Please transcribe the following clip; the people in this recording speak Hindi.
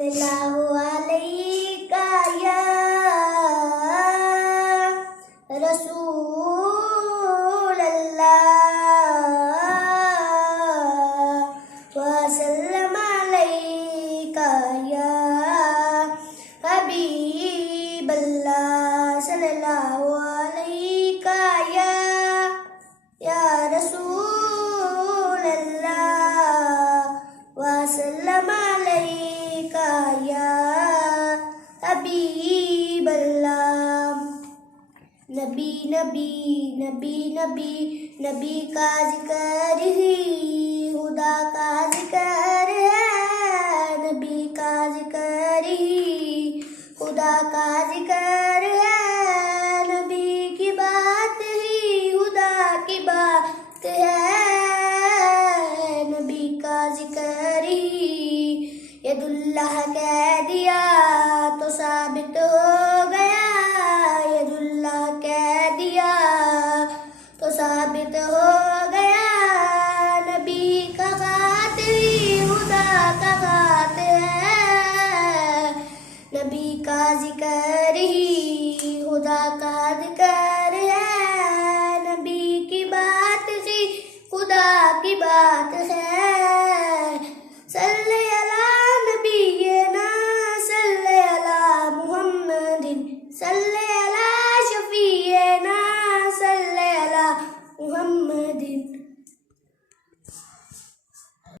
सल्लल्लाहु अलैका या रसूल अल्लाह वसल्लम अलैका या हबीब अल्लाह सल्लल्लाहु अलैका या रसूल अल्लाह वसल्लम अलैका या हबीब अल्लाह। नबी नबी नबी नबी नबी का जिक्र ही खुदा का जिक्र है, नबी का जिक्र ही खुदा का जिक्र है, नबी की बात ही खुदा की बात है, नबी का जिक्र ही यदुल्लाह कह